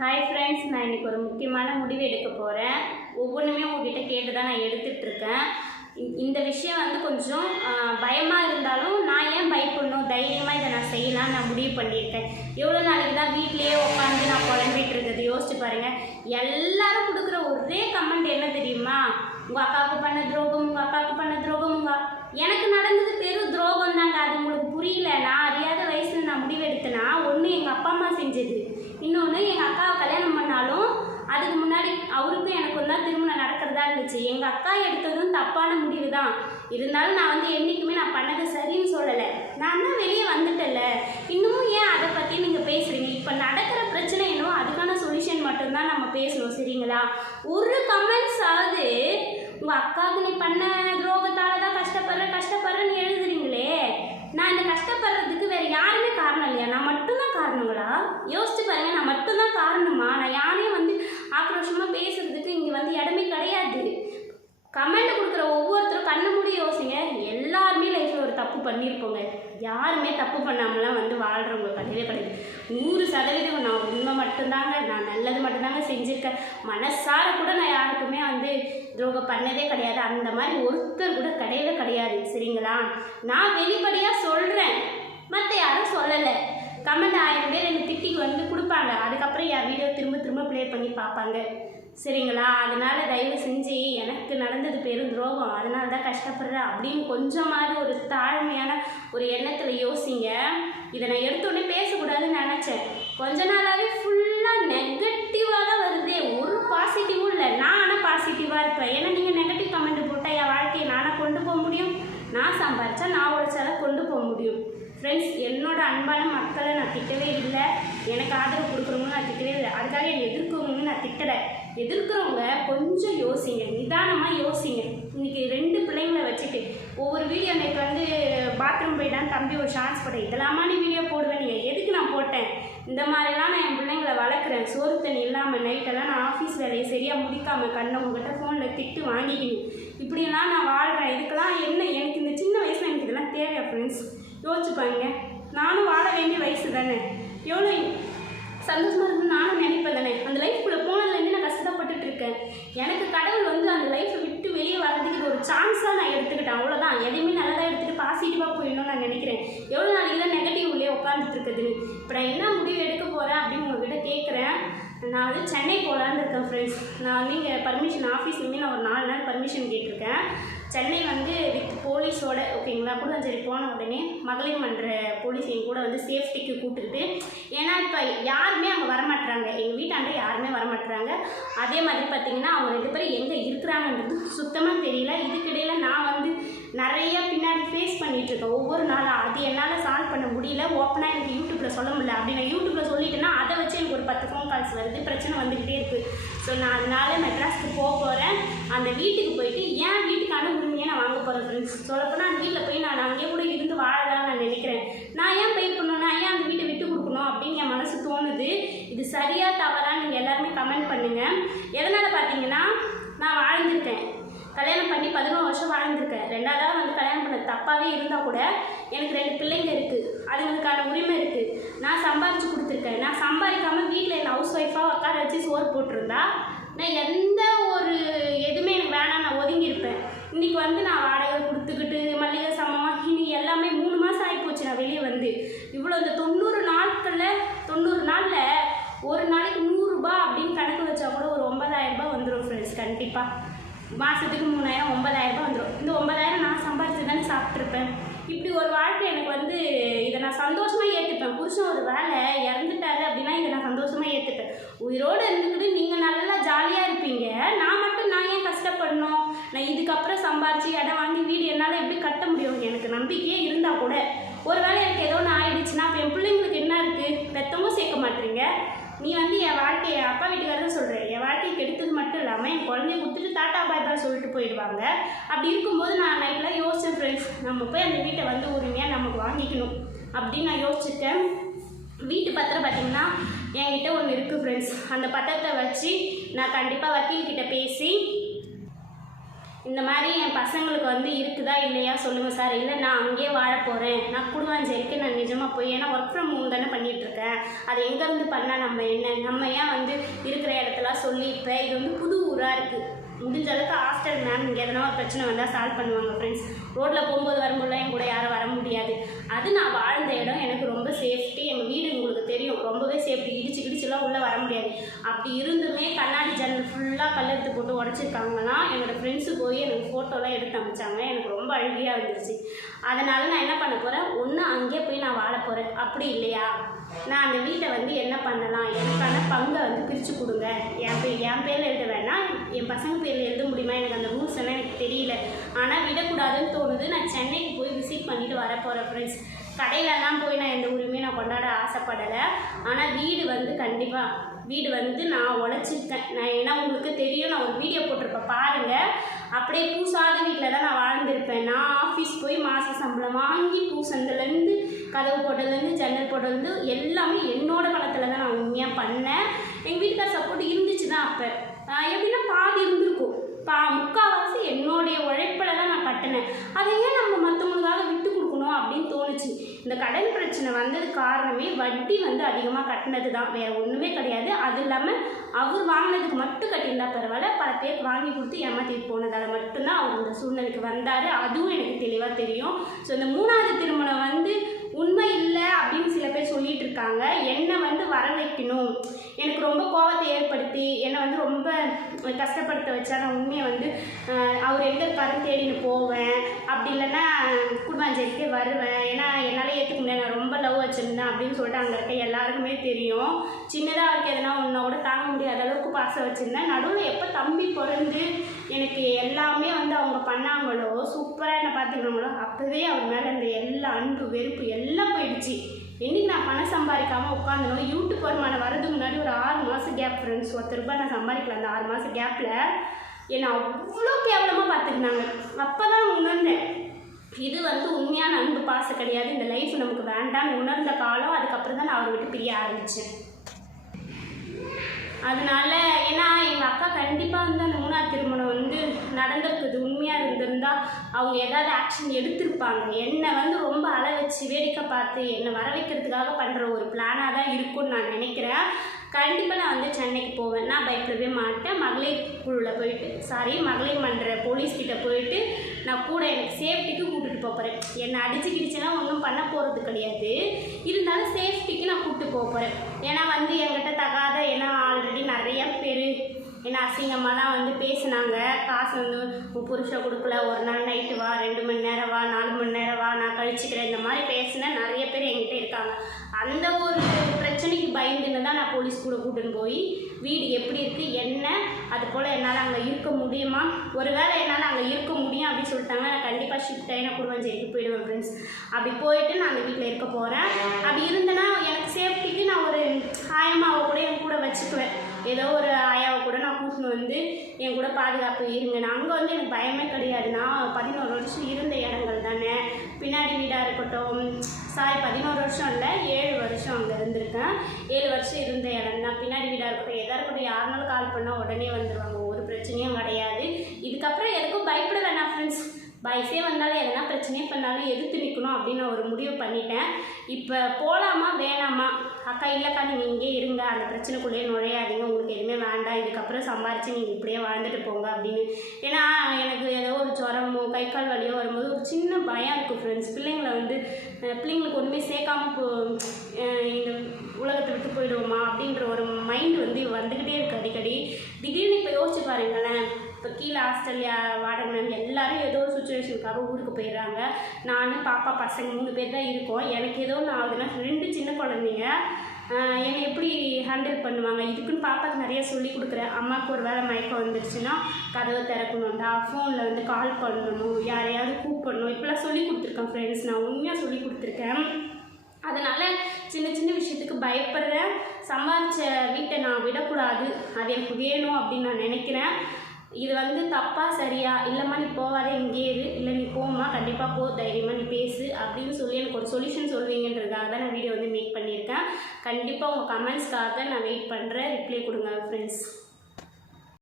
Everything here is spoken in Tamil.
ஹாய் ஃப்ரெண்ட்ஸ் நான் இன்றைக்கி ஒரு முக்கியமான முடிவு எடுக்க போகிறேன் ஒவ்வொன்றுமே உங்ககிட்ட கேட்டு தான் நான் எடுத்துகிட்ருக்கேன் இந்த விஷயம் வந்து கொஞ்சம் பயமாக இருந்தாலும் நான் ஏன் பயப்படணும்? தைரியமாக இதை நான் செய்யலாம்னு நான் முடிவு பண்ணியிருக்கேன். எவ்வளோ நாளைக்கு தான் வீட்லேயே உட்காந்து நான் குழம்பிட்டு இருக்கிறது? யோசிச்சு பாருங்கள் எல்லாரும் கொடுக்குற ஒரே கமெண்ட் என்ன தெரியுமா? உங்கள் அக்காவுக்கு பண்ண துரோகம் உங்கள் அக்காவுக்கு பண்ண துரோகம் உங்கள் எனக்கு நடந்தது பெரும் துரோகம் தாங்க அது உங்களுக்கு புரியல. நான் அறியாத வயசில் நான் முடிவெடுத்தேன்னா ஒன்று எங்கள் அப்பா அம்மா செஞ்சது. இன்னொன்று எங்கள் அக்காவை கல்யாணம் பண்ணாலும் அதுக்கு முன்னாடி அவருக்கும் எனக்கும் தான் திருமணம் நடக்கிறதா இருந்துச்சு. எங்கள் அக்கா எடுத்ததும் தப்பான முடிவு தான் இருந்தாலும் நான் வந்து என்றைக்குமே நான் பண்ணது சரின்னு சொல்லலை. நான் தான் வெளியே வந்துட்டேன்ல. இன்னமும் ஏன் அதை பற்றி நீங்கள் பேசுகிறீங்க இப்போ நடக்கிற பிரச்சனை என்னவோ அதுக்கான சொல்யூஷன் மட்டும்தான் நம்ம பேசணும் சரிங்களா? ஒரு கமெண்ட்ஸ் ஆகுது உங்கள் அக்காவுக்கு நீ பண்ண துரோகத்தால் தான் கஷ்டப்படுற கஷ்டப்படுறேன்னு எழுதுறீங்களே. நான் இந்த வேற யாருமே காரணம் இல்லையா நான் மட்டும்தான் காரணங்களா யோசிச்சு பாருங்க நான் மட்டும்தான் காரணமா? நான் யாரையும் வந்து ஆக்ரோஷமாக பேசுறதுக்கு இங்கே வந்து இடமே கிடையாது. கமெண்ட் கொடுக்குற ஒவ்வொருத்தரும் கண்ணு மூடி யோசிங்க. எல்லாருமே லைஃப்பில் ஒரு தப்பு பண்ணியிருப்போங்க யாருமே தப்பு பண்ணாமலாம் வந்து வாழ்கிறவங்க கிடையவே கிடையாது. நூறு சதவீதம் நான் உண்மை மட்டும்தாங்க. நான் நல்லது மட்டும்தாங்க செஞ்சுருக்கேன். மனசார கூட நான் யாருக்குமே வந்து துரோகம் பண்ணதே கிடையாது. அந்த மாதிரி ஒருத்தர் கூட கிடையவே கிடையாது. சரிங்களா? நான் வெளிப்படையாக சொல்கிறேன் மற்ற யாரும் சொல்லலை. கமெண்ட் ஆயிரம் பேர் எனக்கு திட்டிக்கு வந்து கொடுப்பாங்க. அதுக்கப்புறம் என் வீடியோ திரும்ப திரும்ப ப்ளே பண்ணி பார்ப்பாங்க. சரிங்களா? அதனால் தயவு செஞ்சு எனக்கு நடந்தது பெரும் துரோகம். அதனால தான் கஷ்டப்படுறேன். அப்படின்னு கொஞ்சமாவது ஒரு தாழ்மையான ஒரு எண்ணத்தில் யோசிங்க. இதை நான் எடுத்தோடனே பேசக்கூடாதுன்னு நினச்சேன். கொஞ்ச நாளாகவே ஃபுல்லாக நெகட்டிவாக தான் வருதே. ஒரு பாசிட்டிவும் இல்லை. நான் ஆனால் பாசிட்டிவாக இருப்பேன். ஏன்னா நீங்கள் நெகட்டிவ் கமெண்ட் போட்டால் என் வாழ்க்கையை நானாக கொண்டு போக முடியும்? நான் சம்பாரித்தா நான் உழைச்சாதான் கொண்டு போக முடியும். ஃப்ரெண்ட்ஸ் என்னோட அன்பான மக்களை நான் திட்டவே இல்லை. எனக்கு ஆதரவு கொடுக்குறவங்க நான் திட்டவே இல்லை. அதுக்காக என் எதிர்க்கிறவங்க நான் திட்டலை. எதிர்க்கிறவங்க கொஞ்சம் யோசிங்க. நிதானமாக யோசிங்க. இன்னைக்கு ரெண்டு பிள்ளைங்களை வச்சுட்டு ஒவ்வொரு வீடியோ எனக்கு வந்து பாத்ரூம் போயிட்டான் தம்பி ஒரு ஷார்ட்ஸ் போட்டேன். இதெல்லாமா நீ வீடியோ போடுவேன்? நீங்கள் எதுக்கு நான் போட்டேன்? இந்த மாதிரிலாம் நான் என் பிள்ளைங்களை வளர்க்குறேன். சோறு தண்ணி இல்லாமல் நைட்டெல்லாம் நான் ஆஃபீஸ் வேலையை சரியாக முடிக்காமல் கண்ணை உங்கள்கிட்ட ஃபோனில் திட்டு வாங்கிக்கணும் இப்படியெல்லாம் நான் வாழ்கிறேன் இதுக்கெல்லாம் என்ன? எனக்கு இந்த சின்ன வயசில் எனக்கு இதெல்லாம் தேவையா ஃப்ரெண்ட்ஸ் யோசிச்சு பாருங்க. நானும் வாழ வேண்டிய வயசு தானே. எவ்வளோ சந்தோஷமாக இருக்குன்னு நானும் நினைப்பேன் தானே. அந்த லைஃப்குள்ளே போனதுலேருந்து நான் கஷ்டப்பட்டுட்டு இருக்கேன். எனக்கு கடவுள் வந்து அந்த லைஃப்பை விட்டு வெளியே வர்றதுக்கு இது ஒரு சான்ஸாக நான் எடுத்துக்கிட்டேன். அவ்வளோதான் எதையுமே நல்லதாக எடுத்துகிட்டு பாசிட்டிவாக போயிடணும்னு நான் நினைக்கிறேன். எவ்வளோ நாளைக்கு தான் நெகட்டிவ் உள்ளே உட்காந்துட்டு இருக்குதுன்னு இப்போ நான் என்ன முடிவு எடுக்க போகிறேன் அப்படின்னு உங்ககிட்ட கேட்குறேன் நான் வந்து சென்னை போகலான்னு இருக்கேன் ஃப்ரெண்ட்ஸ் நான் வந்து இங்கே பர்மிஷன் ஆஃபீஸ்லேருந்து நான் ஒரு நாலு நாள் பர்மிஷன் கேட்டிருக்கேன். சென்னை வந்து வித் போலீஸோட ஓகேங்களா கூட சரி போன உடனே மகளிர் மன்ற போலீஸ் என் கூட வந்து சேஃப்டிக்கு கூப்பிட்டுக்கிட்டு ஏன்னா இப்போ யாருமே அங்கே வரமாட்டுறாங்க எங்கள் வீட்டாண்ட யாருமே வரமாட்டுறாங்க அதே மாதிரி பார்த்தீங்கன்னா அவங்க ரெண்டு பேரும் எங்கே இருக்கிறாங்கன்றது சுத்தமாக தெரியல. இதுக்கிடையில் நான் வந்து நிறைய ஃபேஸ் பண்ணிட்டு இருக்கேன். ஒவ்வொரு நாளும் அது என்னால் சால்வ் பண்ண முடியல. ஓப்பனாக எனக்கு யூடியூப்பில் சொல்ல முடியல. அப்படி நான் யூடியூப்பில் சொல்லிட்டேன்னா அதை வச்சு எனக்கு ஒரு பத்து ஃபோன் கால்ஸ் வருது. பிரச்சனை வந்துக்கிட்டே இருக்குது ஸோ நான் அதனால மெட்ராஸ்க்கு போக போகிறேன் அந்த வீட்டுக்கு போயிட்டு ஏன் வீட்டுக்கான உரிமையை நான் வாங்க போகிறேன் ஃப்ரெண்ட்ஸ் சொல்லப்போனால் அந்த வீட்டில் போய் நான் அங்கேயே கூட இருந்து வாழலாம் நான் நினைக்கிறேன். நான் ஏன் பே பண்ணணும்? நான் ஏன் அந்த வீட்டை விட்டு கொடுக்கணும்? அப்படின்னு என் மனசு தோணுது. இது சரியாக தவறா நீங்கள் எல்லாருமே கமெண்ட் பண்ணுங்கள் எதனால் பார்த்தீங்கன்னா நான் வாழ்ந்துருக்கேன் கல்யாணம் பண்ணி பதினோரு வருஷம் வாழ்ந்துருக்கேன். ரெண்டாவதாக வந்து கல்யாணம் பண்ண தப்பாகவே இருந்தால் கூட எனக்கு ரெண்டு பிள்ளைங்க இருக்குது அதுங்களுக்கான உரிமை இருக்குது நான் சம்பாதிச்சு கொடுத்துருக்கேன். நான் சம்பாதிக்காமல் வீட்டில் என்ன ஹவுஸ் ஒய்ஃபாக உட்கார வச்சு சோறு போட்டிருந்தா நான் எந்த ஒரு எதுவுமே எனக்கு வேணாம் நான் ஒதுங்கியிருப்பேன் இன்றைக்கி வந்து நான் வாடகை கொடுத்துக்கிட்டு மல்லிகை சமம் இனி எல்லாமே மூணு மாதம் ஆகிப்போச்சு நான் வெளியே வந்து. இவ்வளோ இந்த தொண்ணூறு நாட்களில் தொண்ணூறு நாளில் ஒரு நாளைக்கு நூறுரூபா அப்படின்னு கணக்கு வச்சா கூட ஒரு ஒன்பதாயிரம் ரூபாய் வந்துடும் ஃப்ரெண்ட்ஸ் கண்டிப்பாக மாதத்துக்கு மூணாயிரம் ஒன்பதாயிரம் ரூபாய் வந்துடும் இந்த ஒன்பதாயிரம் நான் சம்பாரிச்சு தானே சாப்பிட்ருப்பேன் இப்படி ஒரு வாழ்க்கை எனக்கு வந்து இதை நான் சந்தோஷமாக ஏற்றுப்பேன் புருஷன் ஒரு வேலை இறந்துட்டாரு அப்படின்னா இதை நான் சந்தோஷமாக ஏற்றுப்பேன் உயிரோடு இருந்துக்கிட்டு நீங்கள் நல்லா ஜாலியாக இருப்பீங்க. நான் மட்டும் நான் ஏன் கஷ்டப்படணும்? நான் இதுக்கப்புறம் சம்பாரிச்சு இடம் வாங்கி வீடு என்னால் எப்படி கட்ட முடியும்? எனக்கு நம்பிக்கையே இருந்தால் கூட. ஒரு வேளை எனக்கு ஏதோ ஒன்று ஆயிடுச்சுன்னா அப்போ என் பிள்ளைங்களுக்கு என்ன இருக்குது பெத்தவங்க சேர்க்க மாட்டீங்க. நீ வந்து என் வாழ்க்கையை அப்பா வீட்டுக்காரர் சொல்கிறேன் என் வாழ்க்கையை கெடுத்தது மட்டும் இல்லாமல் என் குழந்தைய கொடுத்துட்டு டாட்டா பாய் பாய் சொல்லிட்டு போயிடுவாங்க. அப்படி இருக்கும்போது நான் நைட்டில் யோசிச்சேன் ஃப்ரெண்ட்ஸ் நம்ம போய் அந்த வீட்டை வந்து உரிமையாக நமக்கு வாங்கிக்கணும். அப்படின்னு நான் யோசிச்சுட்டேன் வீட்டு பத்திரம் பார்த்திங்கன்னா என்கிட்ட ஒன்று இருக்குது ஃப்ரெண்ட்ஸ் அந்த பத்திரத்தை வச்சு நான் கண்டிப்பாக வக்கீல்கிட்ட பேசி இந்த மாதிரி என் பசங்களுக்கு வந்து இருக்குதா இல்லையா சொல்லுங்கள் சார். இல்லை நான் அங்கேயே வாழ போகிறேன் நான் குடுவாஞ்சேரிக்கு நான் நிஜமாக போய் ஏன்னா ஒர்க் ஃப்ரம் ஹோம் தானே பண்ணிகிட்ருக்கேன் அது எங்கேருந்து பண்ணால் நம்ம என்ன? நம்ம ஏன் வந்து இருக்கிற இடத்துல சொல்லி இப்போ இது வந்து புது ஊராக இருக்குது முடிஞ்ச அளவுக்கு ஹாஸ்டல் மேம் இங்கே எதனா ஒரு பிரச்சனை வந்தால் சால்வ் பண்ணுவாங்க ஃப்ரெண்ட்ஸ் ரோட்டில் போகும்போது வரும்போதுலாம் என் கூட யாரும் வர முடியாது. அது நான் வாழ்ந்த இடம். எனக்கு ரொம்ப சேஃப்டி எங்கள் வீடு இடிச்சு உள்ளே வர முடியாது. அப்படி இருந்துமே கண்ணாடி ஜன்னல் ஃபுல்லாக கல்லெடுத்து போட்டு உடச்சிருக்காங்களாம் என்னோடய ஃப்ரெண்ட்ஸு போய் எனக்கு ஃபோட்டோலாம் எடுத்து அமைச்சாங்க. எனக்கு ரொம்ப அழுகையாக இருந்துச்சு. அதனால் நான் என்ன பண்ண போகிறேன் ஒன்று அங்கேயே போய் நான் வாழ போகிறேன் அப்படி இல்லையா? நான் அந்த வீட்டை வந்து என்ன பண்ணலாம்? எனக்கான பங்கை வந்து பிரித்து கொடுங்க. என் பேர் என் பேரில் எழுத வேணாம். என் பசங்க பேரில் எழுத முடியுமா? எனக்கு அந்த ரூல்ஸ் எல்லாம் எனக்கு தெரியல. ஆனால் விடக்கூடாதுன்னு தோணுது. நான் சென்னைக்கு போய் விசிட் பண்ணிட்டு வர போகிறேன் ஃப்ரெண்ட்ஸ் கடையிலலாம் போய் நான் எந்த உரிமையும் நான் கொண்டாட ஆசைப்படலை. ஆனால் வீடு வந்து கண்டிப்பாக வீடு வந்து நான் உழைச்சிருக்கேன். நான் ஏன்னா உங்களுக்கு தெரியும் நான் ஒரு வீடியோ போட்டிருப்பேன் பாருங்கள் அப்படியே பூசாத வீட்டில் தான் நான் வாழ்ந்திருப்பேன். நான் ஆஃபீஸ் போய் மாத சம்பளம் வாங்கி பூசந்தலேருந்து கதவு போட்டதுலேருந்து ஜன்னல் போட்டதுலேருந்து எல்லாமே என்னோடய பணத்தில் தான் நான் உண்மையாக பண்ணேன். எங்கள் வீட்டுக்கார சப்போர்ட் இருந்துச்சு தான் அப்போ. எப்படின்னா பாதி இருந்திருக்கும். பா முக்கால்வாசி என்னுடைய உழைப்பில் தான் நான் கட்டினேன். அதை ஏன் நம்ம மற்றவங்களுக்காக விட்டு கொடுக்கணும் அப்படின்னு தோணுச்சு இந்த கடன் பிரச்சனை வந்தது காரணமே வட்டி வந்து அதிகமாக கட்டினது தான் வேறு ஒன்றுமே கிடையாது. அது இல்லாமல் அவர் வாங்கினதுக்கு மட்டும் கட்டியிருந்தா பரவாயில்ல. பல பேர் வாங்கி கொடுத்து ஏமாற்றிட்டு போனதால் மட்டும்தான் அவர் இந்த சூழ்நிலைக்கு வந்தார். அதுவும் எனக்கு தெளிவாக தெரியும். ஸோ இந்த மூணாவது திருமணம் வந்து உண்மை இல்லை அப்படின்னு சில பேர் சொல்லிட்டு இருக்காங்க. என்னை வந்து வர வைக்கணும் எனக்கு ரொம்ப கோபத்தை ஏற்படுத்தி என்னை வந்து ரொம்ப கஷ்டப்படுத்த வச்சா நான் உண்மையை வந்து அவர் எங்கே இருக்காருன்னு தேடின்னு போவேன். அப்படி இல்லைன்னா குடும்பாஞ்சலிக்கே வருவேன். ஏன்னா என்னால் ஏற்றுக்க முடியாது. நான் ரொம்ப லவ் வச்சுருந்தேன் அப்படின்னு சொல்லிட்டு அங்கே இருக்க எல்லாருக்குமே தெரியும். சின்னதாக இருக்க எதனா ஒன்றா கூட தாங்க முடியாத அளவுக்கு பாசம் வச்சுருந்தேன். நடுவில் எப்போ தம்பி பிறந்து எனக்கு எல்லாமே வந்து அவங்க பண்ணாங்களோ சூப்பராக என்னை பார்த்துக்கிறாங்களோ அப்போவே அவர் மேலே இந்த எல்லா அன்பு வெறுப்பு எல்லாம் போயிடுச்சு. இன்னைக்கு நான் பணம் சம்பாதிக்காமல் உட்காந்துனோம் யூடியூப் வருமானம் வரதுக்கு முன்னாடி ஒரு ஆறு மாதம் கேப் ஃப்ரெண்ட்ஸ் ஒருத்தர் ரூபாய் நான் சம்பாதிக்கல அந்த ஆறு மாதம் கேப்பில் என்னை அவ்வளோ கேவலமாக பார்த்துக்கினாங்க அப்போ தான் உணர்ந்தேன் இது வந்து உண்மையான அன்பு பாசம் கிடையாது. இந்த லைஃப் நமக்கு வேண்டாம்னு உணர்ந்த காலம் அதுக்கப்புறம் தான் நான் அவரை விட்டு பிரிய ஆரம்பித்தேன் அதனால ஏன்னா எங்கள் அக்கா கண்டிப்பாக வந்து அந்த மூணாவது திருமணம் வந்து நடந்திருக்குது. உண்மையாக இருந்திருந்தால் அவங்க ஏதாவது ஆக்ஷன் எடுத்திருப்பாங்க. என்னை வந்து ரொம்ப அழ வச்சு வேடிக்கை பார்த்து என்னை வர வைக்கிறதுக்காக பண்ணுற ஒரு பிளானாக தான் இருக்கும்னு நான் நினைக்கிறேன். கண்டிப்பாக நான் வந்து சென்னைக்கு போவேன். நான் பயப்படவே மாட்டேன். மகளிர் குழுவில் போயிட்டு சாரி மகளிர் மன்ற போலீஸ்கிட்ட போயிட்டு நான் கூட எனக்கு சேஃப்டிக்கு கூட்டிகிட்டு போகிறேன் என்னை அடிச்சு ஒன்றும் பண்ண போகிறது கிடையாது. இருந்தாலும் சேஃப்டிக்கு நான் கூப்பிட்டு போகிறேன் ஏன்னா வந்து என்கிட்ட தகாத ஏன்னா ஆல்ரெடி நிறைய பேர் என்ன அசிங்கமாலாம் வந்து பேசினாங்க. காசு வந்து உன் புருஷன் கொடுக்கல ஒரு நாள் நைட்டு வா ரெண்டு மணி நேரம் வா நாலு மணி நேரம் வா நான் கழிச்சுக்கிறேன். இந்த மாதிரி பேசின நிறைய பேர் என்கிட்ட இருக்காங்க. அந்த ஒரு பயந்துன்னு தான் நான் போலீஸ் கூட கூட்டின்னு போய் வீடு எப்படி இருக்குது என்ன அது போல் என்னால் அங்கே இருக்க முடியுமா? ஒரு வேளை என்னால் அங்கே இருக்க முடியும் அப்படின்னு சொல்லிட்டாங்க. நான் கண்டிப்பாக ஷிஃப்ட் ஆகி நான் குடும்பஞ்சேரிக்கு போயிடுவேன் ஃப்ரெண்ட்ஸ் அப்படி போயிட்டு நான் அந்த வீட்டில் இருக்க போகிறேன் அப்படி இருந்தேன்னா எனக்கு சேஃப்டிக்கு நான் ஒரு ஆயம்மாவை கூட என் கூட வச்சுக்குவேன். ஏதோ ஒரு அம்மா கூட்டின்னு வந்து என் கூட பாதுகாப்பு இருங்க. நான் அங்கே வந்து எனக்கு பயமே கிடையாது. நான் பதினோரு வருஷம் இருந்த இடங்கள் தானே. பின்னாடி வீடாக இருக்கட்டும். சாரி பதினோரு வருஷம் இல்லை ஏழு வருஷம் அங்கே இருந்திருக்கேன். ஏழு வருஷம் இருந்த இடம் தான். பின்னாடி வீடாக இருக்கட்டும். எதாக இருக்கட்டும் யாருனாலும் கால் பண்ணால் உடனே வந்துடுவாங்க ஒரு பிரச்சனையும் கிடையாது. இதுக்கப்புறம் எதுக்கும் பயப்பட வேணாம் ஃப்ரெண்ட்ஸ் வயசே வந்தாலும் எதனா பிரச்சனையே பண்ணாலும் எதிர்த்து நிற்கணும் அப்படின்னு நான் ஒரு முடிவு பண்ணிட்டேன். இப்போ போகலாமா வேணாமா? அக்கா இல்லைக்கா நீங்கள் இங்கே இருங்க. அந்த பிரச்சனைக்குள்ளேயே நுழையாதீங்க. உங்களுக்கு எதுவுமே வேண்டாம். இதுக்கப்புறம் சம்பாரித்து நீங்கள் இப்படியே வாழ்ந்துட்டு போங்க அப்படின்னு. ஏன்னா எனக்கு ஏதோ ஒரு ஜுரமோ கை கால் வலியோ வரும்போது ஒரு சின்ன பயம் இருக்குது ஃப்ரெண்ட்ஸ் பிள்ளைங்களை வந்து பிள்ளைங்களுக்கு ஒன்றுமே சேர்க்காம போ இந்த உலகத்தை விட்டு போயிடுவோமா அப்படின்ற ஒரு மைண்ட் வந்து வந்துக்கிட்டே இருக்குது அடிக்கடி. திடீர்னு இப்போ யோசிச்சு பாருங்களேன். இப்போ கீழே ஆஸ்திரேலியா வாடகை மேம் எல்லாரும் ஏதோ ஒரு சுச்சுவேஷனுக்காக ஊருக்கு போயிடுறாங்க. நானும் பாப்பா பசங்க மூணு பேர் தான் இருக்கோம். எனக்கு ஏதோ ஒன்று ஆகுதுன்னா ரெண்டு குழந்தைங்க. என்னை எப்படி ஹேண்டில் பண்ணுவாங்க? இதுக்குன்னு பாப்பாக்கு நிறைய சொல்லி கொடுக்குறேன். அம்மாவுக்கு ஒரு வேளை மயக்கம் வந்துருச்சுன்னா கதவை திறக்கணும்டா ஃபோனில் வந்து கால் பண்ணணும். யாரையாவது கூப்பிடணும். இப்படிலாம் சொல்லி கொடுத்துருக்கேன் ஃப்ரெண்ட்ஸ் நான் உண்மையாக சொல்லி கொடுத்துருக்கேன். அதனால் சின்ன சின்ன விஷயத்துக்கு பயப்படுறேன். சம்பாதிச்ச வீட்டை நான் விடக்கூடாது. அது எனக்கு வேணும் அப்படின்னு நான் நினைக்கிறேன். இது வந்து தப்பா சரியா? இல்லைம்மா நீ போகாத இங்கே இரு. இல்லை நீ போம்மா கண்டிப்பாக போ தைரியமாக நீ பேசு அப்படின்னு சொல்லி எனக்கு ஒரு சொல்யூஷன் சொல்வீங்கன்றதுக்காக தான் நான் வீடியோ வந்து மேக் பண்ணியிருக்கேன். கண்டிப்பாக உங்கள் கமெண்ட்ஸ்க்காக நான் வெயிட் பண்ணுறேன் ரிப்ளை கொடுங்க ஃப்ரெண்ட்ஸ்